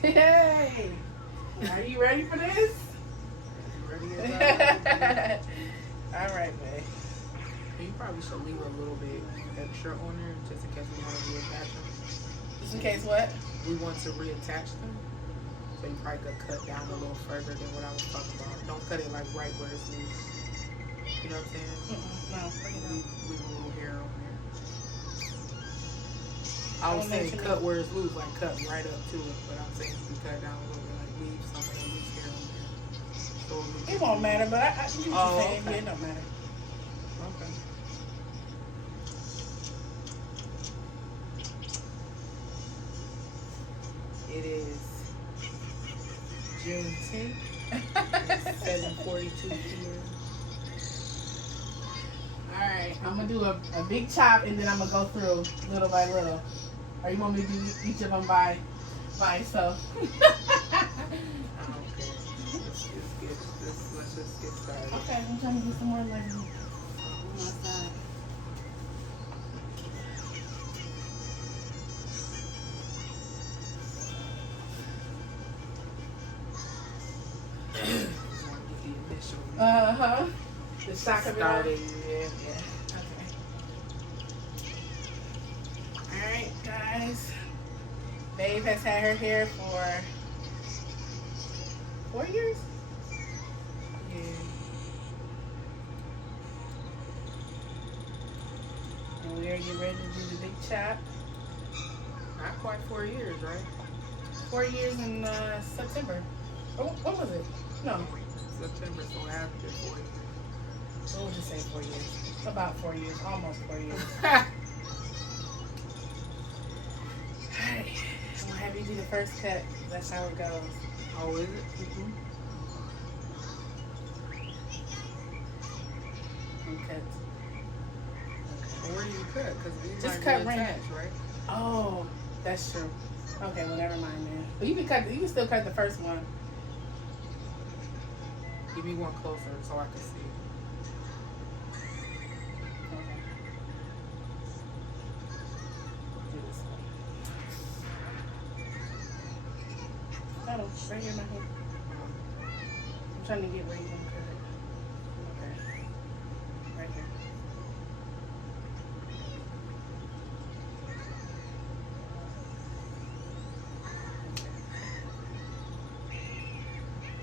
Hey, are you ready for this? Ready as All right, man. You probably should leave a little bit extra on there just in case we want to reattach them. Just in case what? We want to reattach them. So you probably could cut down a little further than what I was talking about. Don't cut it like right where it's loose. You know what I'm saying? No, Leave a little hair on there. I was saying cut where it's loose, like cut right up to it. But I'm saying you cut down a little bit, like leave some of the loose hair on there. So it won't matter, but I get what you're saying. Okay. Yeah, it don't matter. Okay. It is June 10th, 7:42 p.m. Alright, I'm gonna do a big chop and then I'm gonna go through little by little. Or you want me to do each of them by itself? I don't care. Let's just get started. Okay, I'm trying to get some more lemon on my side. The shock of it all. Yeah. Okay. Alright, guys. Babe has had her hair for 4 years? Yeah. And we are getting ready to do the big chop. Not quite 4 years, right? 4 years in September. Oh, what was it? No. September, so after 4 years. We'll just say 4 years. About 4 years. Almost 4 years. Alright. I'm gonna have you do the first cut. That's how it goes. Oh, is it? Mm-hmm. And cut. Well, where do you cut? Because Just cut right. right? Oh, that's true. Okay, well, never mind then. But you can still cut the first one. Give me one closer so I can see. Okay. Do this one. Oh, right here, my hand. I'm trying to get where you're gonna cut it. Okay. Right here.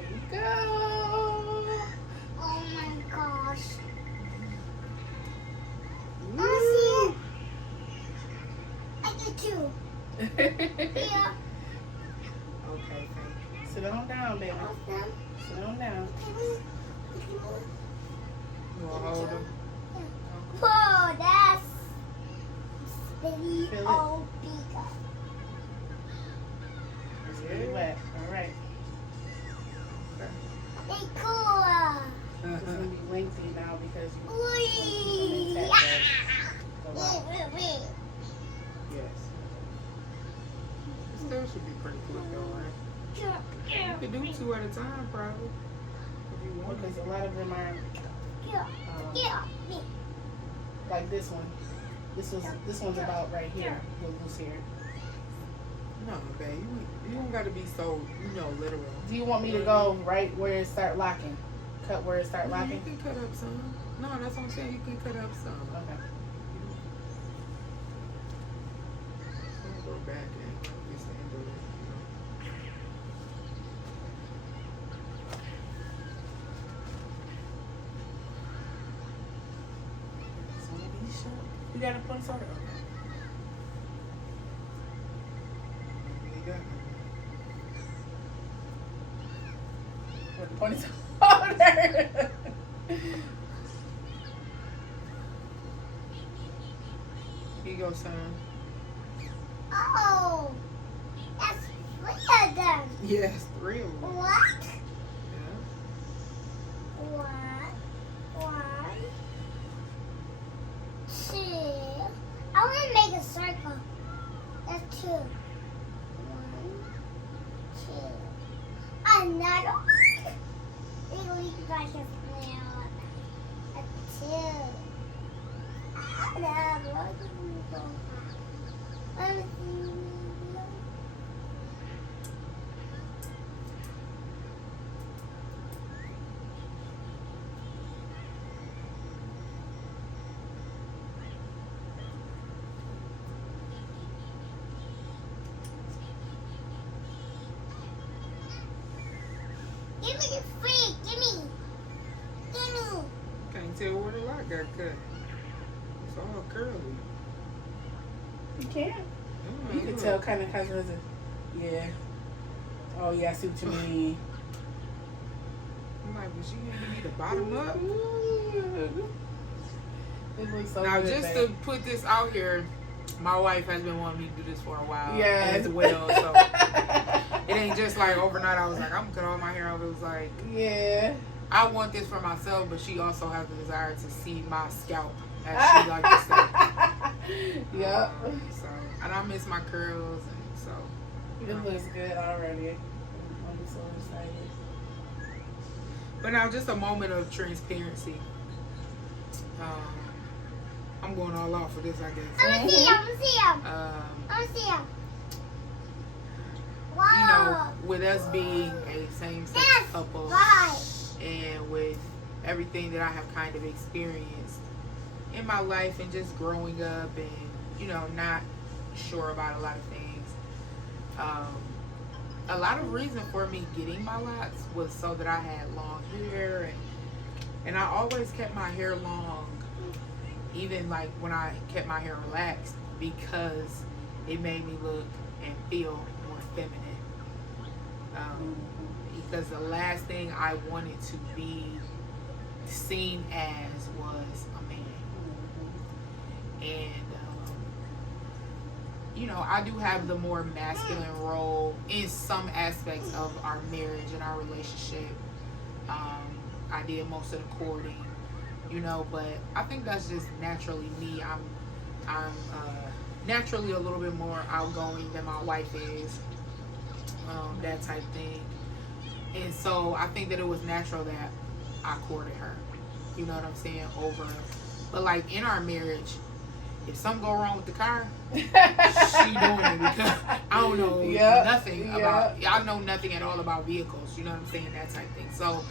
There you go. Oh my gosh. Woo. I get two. Yeah. Okay, thank you. Sit on down, baby. Awesome. Sit on down. You want to hold them? Whoa, that's really Feel it? all bigger. It's really wet. All right. They cool. It's gonna be lengthy now because you. Wee. It's a lot. Yes. It still should be pretty quick though, right? You could do 2 at a time, probably. If you want. Because a lot of them are Yeah. Me. like this one. This one's about right here with loose hair. No, babe, you don't got to be so, literal. Do you want me to go right where it start locking? Cut where it start You locking? can cut up some. No, that's what I'm saying. You can cut up some. Okay. Don't go back and it's the end of it. Some of these short. You got a point sorter? Okay. You got it. With the ponytail holder. Here you go, son. Oh, that's three of them. Yes, 3 of them. What? Yeah. One, two. I want to make a circle. That's 2. 1, 2. Another one. We can try to now. A 2. Another one. Give me the freak. Give me. Can't tell where the lock got cut. It's all curly. You can. You can tell kind of yeah. Oh yeah, I see what you mean. I'm like, but she gonna give me the bottom up? It looks so now, good, just to put this out here, my wife has been wanting me to do this for a while as well. So it ain't just like overnight. I was like, I'm gonna cut all my hair off. It was like, yeah, I want this for myself, but she also has the desire to see my scalp, as she like to say. Yep. So, and I miss my curls, and so it looks good already. I'm so excited. But now, just a moment of transparency. I'm going all out for this, I guess. I'm gonna see him. Wow. You know, with us being a same-sex couple, Right. and with everything that I have kind of experienced in my life, and just growing up, and you know, not sure about a lot of things. A lot of reason for me getting my locks was so that I had long hair, and I always kept my hair long, even like when I kept my hair relaxed, because it made me look and feel more feminine. Because the last thing I wanted to be seen as was a man. And you know, I do have the more masculine role in some aspects of our marriage and our relationship. I did most of the courting, you know, but I think that's just naturally me. I'm naturally a little bit more outgoing than my wife is, that type thing. And so I think that it was natural that I courted her, you know what I'm saying, but like in our marriage, if something go wrong with the car, she doing it, because I don't know nothing about, I know nothing at all about vehicles, you know what I'm saying, that type thing. So,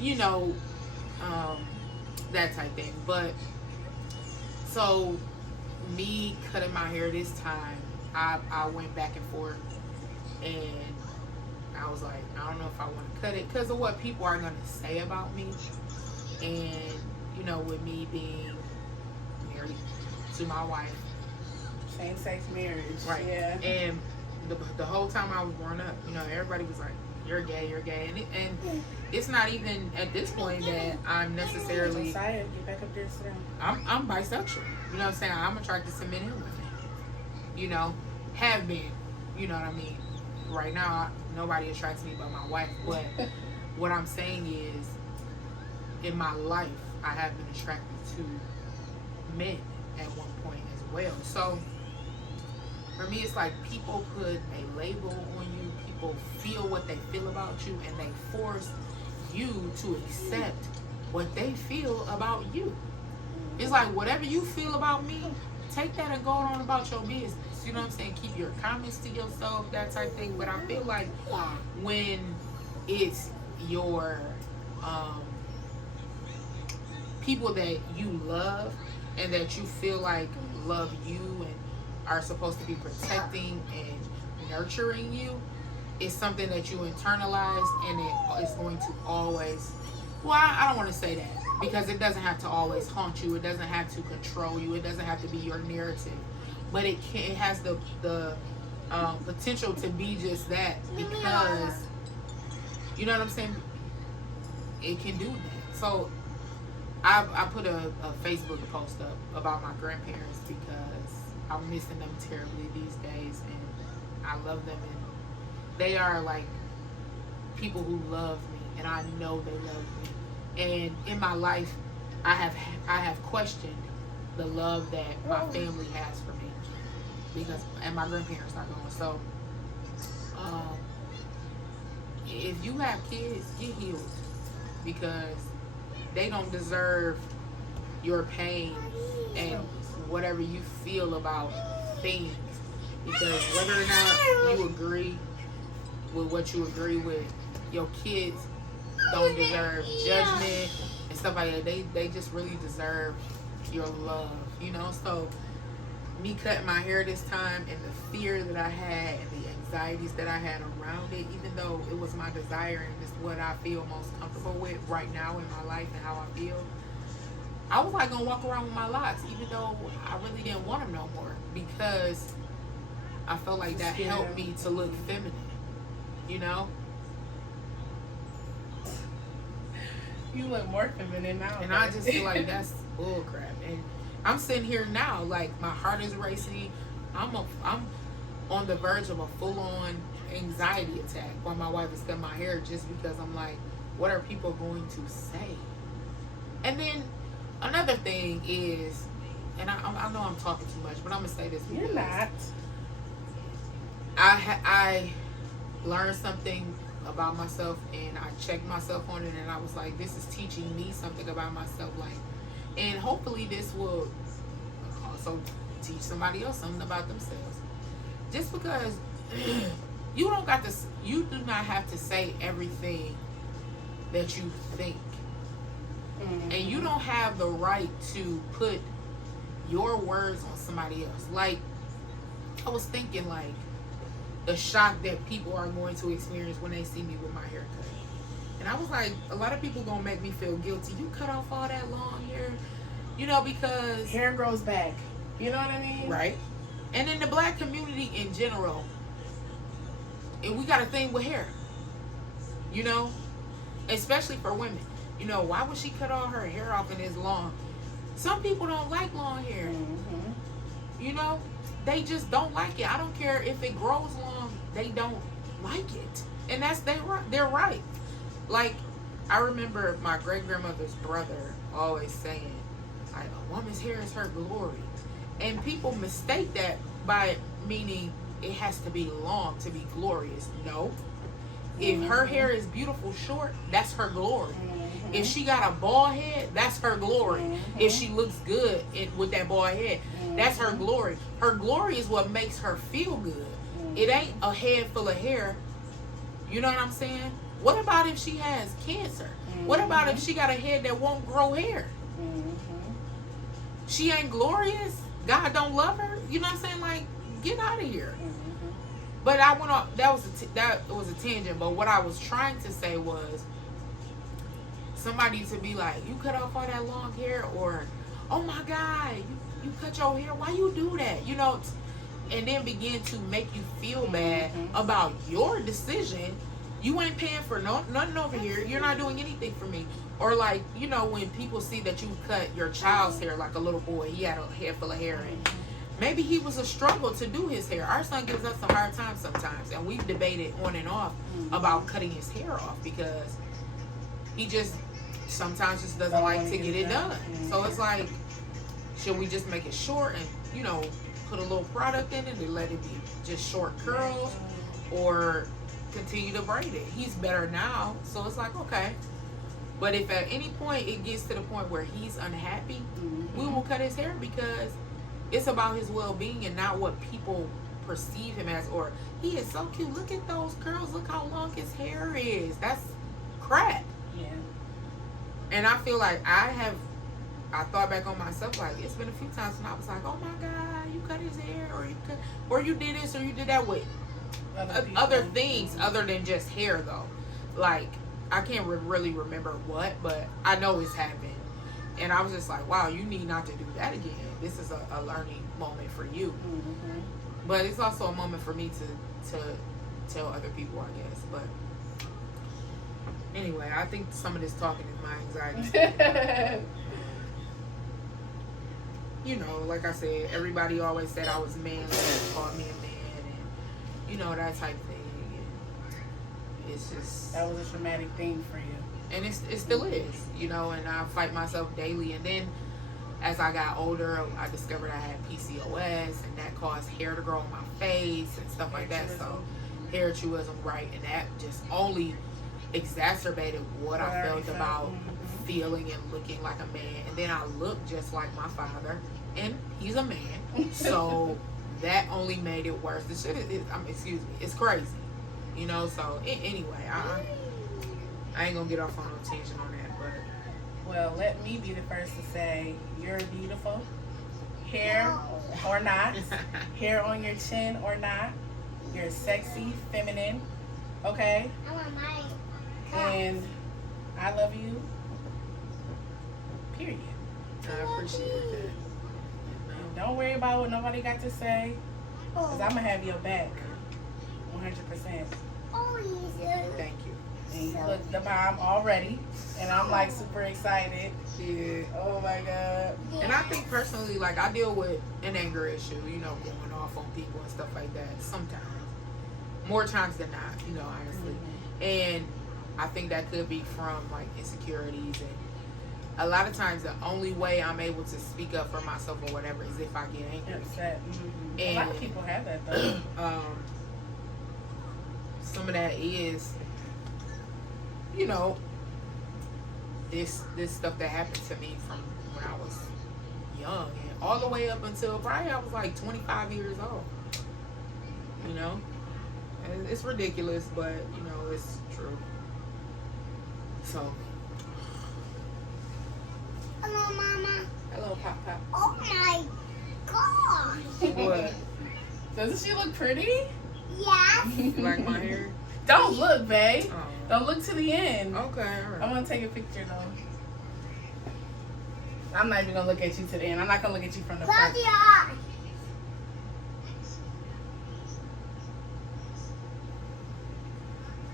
you know, that type thing. But, so, me cutting my hair this time, I went back and forth, and I was like, I don't know if I want to cut it because of what people are going to say about me. And, you know, with me being married to my wife. Same-sex marriage. Right. Yeah. And the whole time I was growing up, you know, everybody was like, you're gay. And it's not even at this point that I'm necessarily... Josiah, get back up there, sit down. I'm bisexual. You know what I'm saying? I'm attracted to men and women. You know, have been. You know what I mean? Right now, nobody attracts me but my wife. But what I'm saying is, in my life, I have been attracted to men at one point as well. So, for me, it's like people put a label on you. People feel what they feel about you, and they force you to accept what they feel about you. It's like, whatever you feel about me, take that and go on about your business. You know what I'm saying? Keep your comments to yourself, that type of thing. But I feel like when it's your people that you love and that you feel like love you and are supposed to be protecting and nurturing you, it's something that you internalize, and it is going to always, well, I don't want to say that, because it doesn't have to always haunt you. It doesn't have to control you. It doesn't have to be your narrative. But it has the potential to be just that, because, you know what I'm saying? It can do that. So I put a Facebook post up about my grandparents, because I'm missing them terribly these days, and I love them, and they are like people who love me, and I know they love me. And in my life, I have questioned the love that my family has for me, and my grandparents are gone. So, if you have kids, get healed, because they don't deserve your pain and whatever you feel about things, because whether or not you agree with what you agree with, your kids don't deserve judgment and stuff like that. They just really deserve your love, you know. So me cutting my hair this time, and the fear that I had, and the anxieties that I had around it, even though it was my desire and it's what I feel most comfortable with right now in my life and how I feel, I was like gonna walk around with my locks, even though I really didn't want them no more, because I felt like that helped me to look feminine, you know? You look more feminine now. And I just feel like that's bull crap. And I'm sitting here now, like my heart is racing. I'm on the verge of a full-on anxiety attack while my wife is cutting my hair, just because I'm like, what are people going to say? And then another thing is, and I know I'm talking too much, but I'm gonna say this. You're not. I learned something about myself, and I checked myself on it, and I was like, this is teaching me something about myself, like, and hopefully this will also teach somebody else something about themselves. Just because you do not have to say everything that you think. Mm-hmm. And you don't have the right to put your words on somebody else. Like, I was thinking, like, the shock that people are going to experience when they see me with my haircut. And I was like, a lot of people gonna make me feel guilty. You cut off all that long hair, you know, because hair grows back. You know what I mean? Right. And in the black community in general, and we got a thing with hair, you know, especially for women. You know, why would she cut all her hair off and it's long? Some people don't like long hair. Mm-hmm. You know, they just don't like it. I don't care if it grows long, they don't like it. And that's they're right. Like, I remember my great-grandmother's brother always saying, like, a woman's hair is her glory. And people mistake that by meaning it has to be long to be glorious. No. If her hair is beautiful short, that's her glory. Mm-hmm. If she got a bald head, that's her glory. Mm-hmm. If she looks good with that bald head, that's her glory. Her glory is what makes her feel good. Mm-hmm. It ain't a head full of hair. You know what I'm saying? What about if she has cancer? Mm-hmm. What about if she got a head that won't grow hair? Mm-hmm. She ain't glorious? God don't love her? You know what I'm saying? Like, get out of here. Mm-hmm. But I went off. That was a tangent. But what I was trying to say was, somebody to be like, you cut off all that long hair, or, oh my God, you cut your hair. Why you do that? You know, and then begin to make you feel bad about your decision. You ain't paying for nothing over here. You're not doing anything for me. Or like, you know, when people see that you cut your child's hair, like a little boy, he had a head full of hair, and maybe he was a struggle to do his hair. Our son gives us a hard time sometimes, and we've debated on and off about cutting his hair off, because he just sometimes just doesn't like to get it done. So it's like, should we just make it short and, you know, put a little product in it and let it be just short curls, or continue to braid it? He's better now, so it's like, okay. But if at any point it gets to the point where he's unhappy, we will cut his hair, because it's about his well-being and not what people perceive him as. Or, he is so cute, look at those curls, look how long his hair is. That's crap. Yeah. And I feel like I thought back on myself, like, it's been a few times when I was like, oh my God, you cut his hair, or you did this, or you did that with other things other than just hair, though. Like, I can't really remember what, but I know it's happened. And I was just like, wow, you need not to do that again. This is a learning moment for you. Mm-hmm. But it's also a moment for me to tell other people, I guess. But anyway, I think some of this talking is my anxiety. You know, like I said, everybody always said I was manly, called me a man, and, you know, that type thing. And it's just... That was a traumatic thing for you. And it still is, you know, and I fight myself daily. And then as I got older, I discovered I had PCOS, and that caused hair to grow on my face and stuff like that. So, hair truism, right? And that just only exacerbated what I felt about feeling and looking like a man. And then I look just like my father, and he's a man. So that only made it worse. The shit is excuse me, it's crazy, you know. So anyway, I ain't gonna get off on no tangent on that, but... Well, let me be the first to say, you're beautiful. Hair or not. Hair on your chin or not. You're sexy, feminine, okay? I want my And I love you. Period. I appreciate that. And don't worry about what nobody got to say, because I'm going to have your back. 100%. Oh, yes. Thank you. And you look the bomb already. And I'm like super excited. Yeah. Oh my God. And I think personally, like, I deal with an anger issue, you know, going off on people and stuff like that sometimes. More times than not, you know, honestly. And I think that could be from, like, insecurities. And a lot of times the only way I'm able to speak up for myself or whatever is if I get angry. Upset. And A lot of people have that though. Some of that is, you know, this stuff that happened to me from when I was young and all the way up until probably I was like 25 years old. You know, and it's ridiculous, but you know it's true. So, Hello, Mama. hello, Pop Pop. Oh my God. What? Doesn't she look pretty? Yes. You like my hair? Don't look, babe. Oh. Don't look to the end. Okay, all I right. want to take a picture though. I'm not even gonna look at you to the end. I'm not gonna look at you from the Close front. your eyes.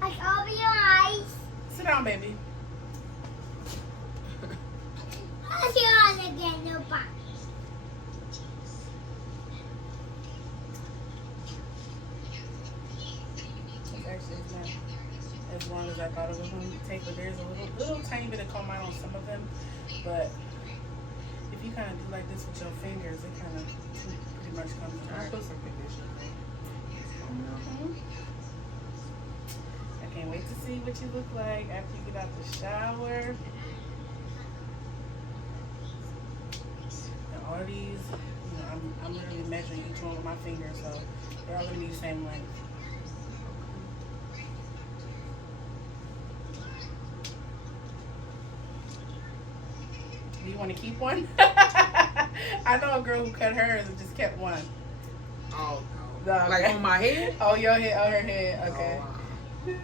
Like, open your eyes. Sit down, baby. Close your eyes again, no box. It's actually not as long as I thought it was going to take, but there's a little tiny bit of comb out on some of them. But if you kind of do like this with your fingers, it kind of pretty much comes I apart. put some conditioner. I can't wait to see what you look like after you get out the shower. And all of these, you know, I'm literally measuring each one with my finger, so they're all going to be the same length. Do you want to keep one? I know a girl who cut hers and just kept one. Oh, No, no. Like okay. on my head? Oh, your head, oh, her head, okay. Oh, wow.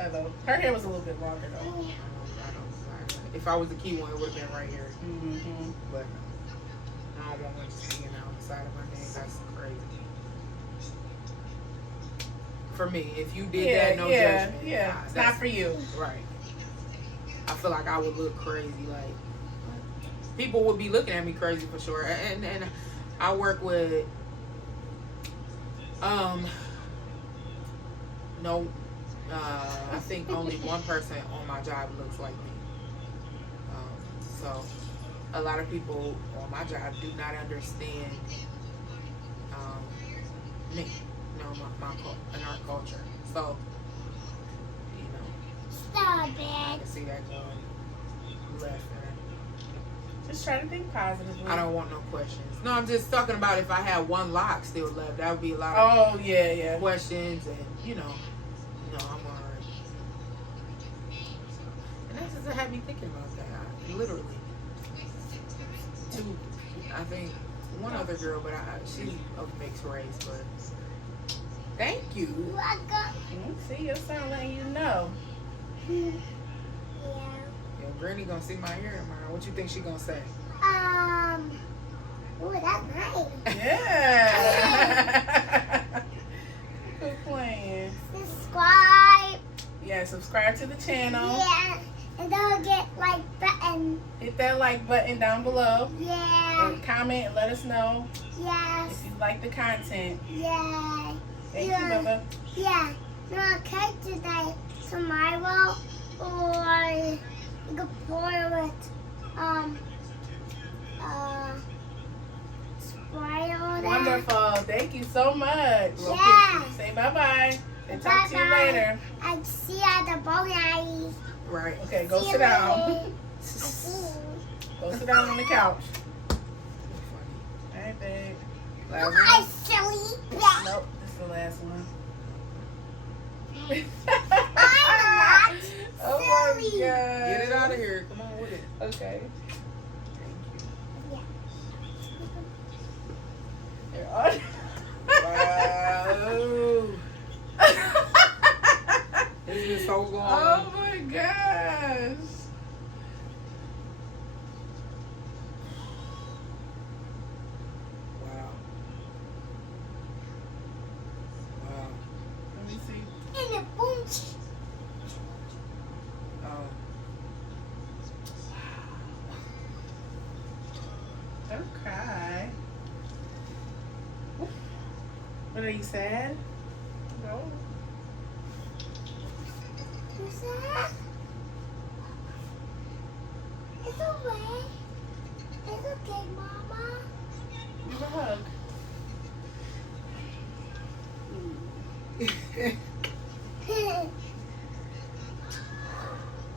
I know. Her hair was a little bit longer though. I don't. If I was to keep one, it would have been right here. Mm-hmm. But I don't want one just hanging out on the side of my neck. That's crazy. For me, if you did that, no judgment. Yeah. Nah, It's that's- not for you. Right. I feel like I would look crazy. Like people would be looking at me crazy for sure. And I work with I think only one person on my job looks like me. So a lot of people on my job do not understand me, you know, my in our culture. So, you know, Stop I it. can see that going left. And Just try to think positively. I don't want no questions. No, I'm just talking about if I had one lock still left, that would be a lot of Oh yeah. questions, and you know, no, I'm alright. And that just had me thinking about that. Literally, two. I think one other girl, but she's of mixed race. But thank you. Welcome. See, your son letting you know. Yeah. Yo, Granny gonna see my hair tomorrow. What you think she gonna say? Ooh, that's nice. Yeah. Quit playing. Subscribe. Yeah, subscribe to the channel. Yeah. And don't get like button. Hit that like button down below. Yeah. And comment and let us know Yes. if you like the content. Yeah. Thank Yeah. you, Bubba. Yeah. No, okay today. Tomorrow. Or you can pour it with spray on that. Wonderful. Thank you so much. Yeah. Say bye-bye. And talk to you Bye-bye. later. I see you at the bowling. Right. Okay, go See you sit down. later. I see you. Go sit down on the couch. Funny. All right, babe. Last Look, one? I sleep. Nope, this is the last one. I'm not Oh my silly. god. Get it out of here. Come on with it. Okay. Yeah. They're on. Wow. Are you sad? No. You sad? It's okay. It's okay, Mama. Give a hug.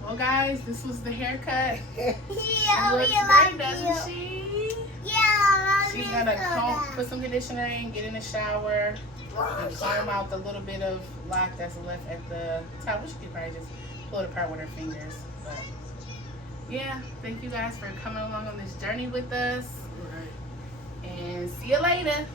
Well, guys, this was the haircut. Yeah, She looks we great, love doesn't you. she? Yeah, I love She's you gonna so comb, much. put some conditioner in, get in the shower, and comb out the little bit of lock that's left at the top. Which she could probably just pull it apart with her fingers. But yeah, thank you guys for coming along on this journey with us. Right. And see you later.